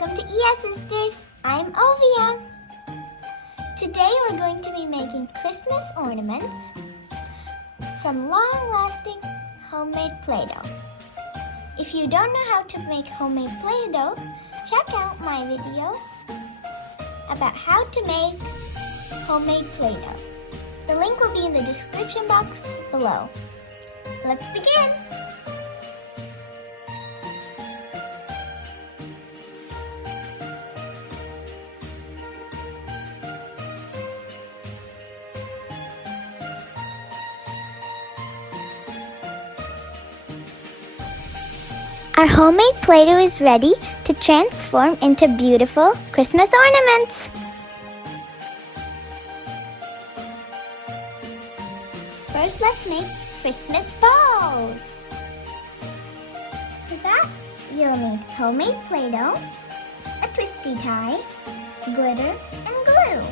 Welcome to ES Sisters. I'm Ovia. Today we're going to be making Christmas ornaments from long-lasting homemade Play-Doh. If you don't know how to make homemade Play-Doh, check out my video about how to make homemade Play-Doh. The link will be in the description box below. Let's begin! Our homemade Play-Doh is ready to transform into beautiful Christmas ornaments. First, let's make Christmas balls. For that, you'll need homemade Play-Doh, a twisty tie, glitter, and glue.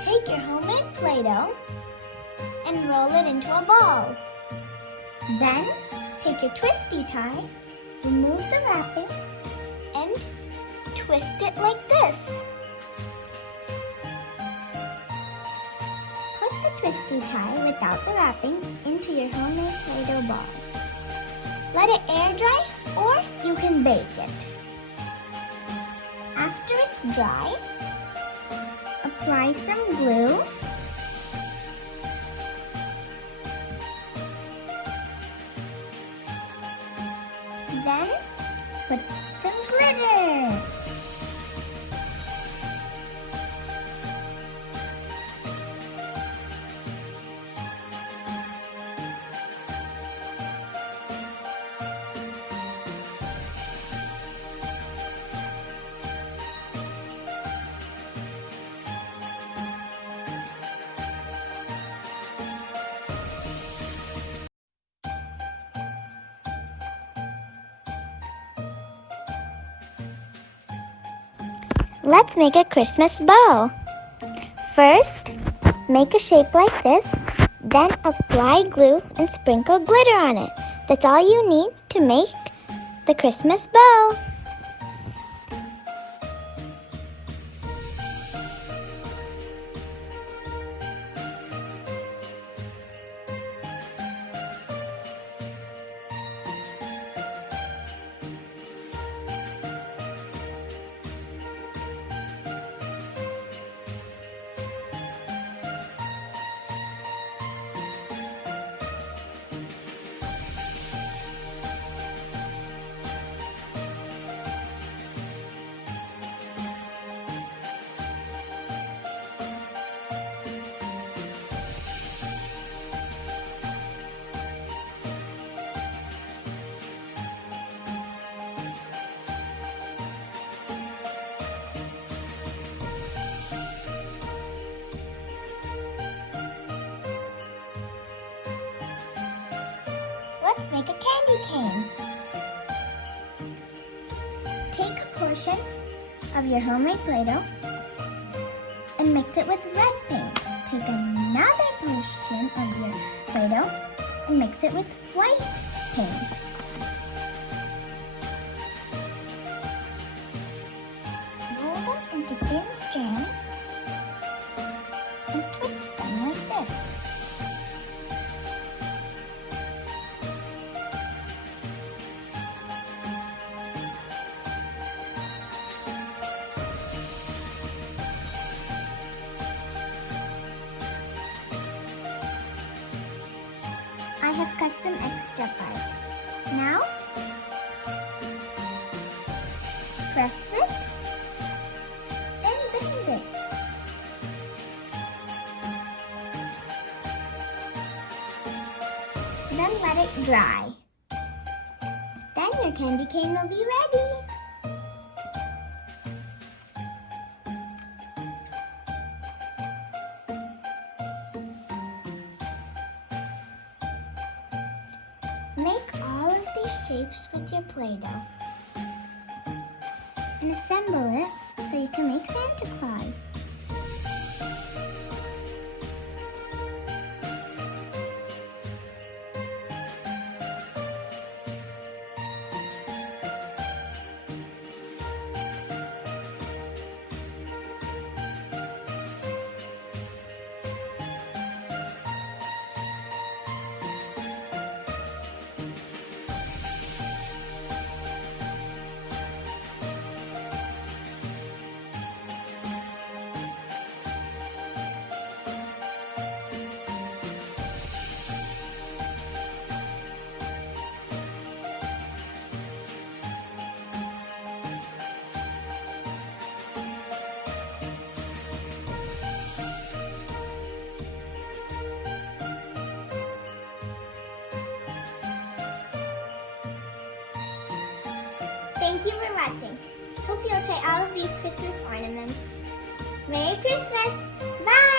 Take your homemade Play-Doh and roll it into a ball. Then, take your twisty tie, remove the wrapping, and twist it like this. Put the twisty tie without the wrapping into your homemade Play-Doh ball. Let it air dry, or you can bake it. After it's dry, apply some glue. Then, put some glitter. Let's make a Christmas bow. First, make a shape like this, then apply glue and sprinkle glitter on it. That's all you need to make the Christmas bow. Let's make a candy cane. Take a portion of your homemade Play-Doh and mix it with red paint. Take another portion of your Play-Doh and mix it with white paint. Roll them into thin strands and twist them like this. I have cut some extra part. Now, press it and bend it. Then let it dry. Then your candy cane will be ready. Make all of these shapes with your Play-Doh and assemble it so you can make Santa Claus. Thank you for watching. Hope you'll try all of these Christmas ornaments. Merry Christmas! Bye!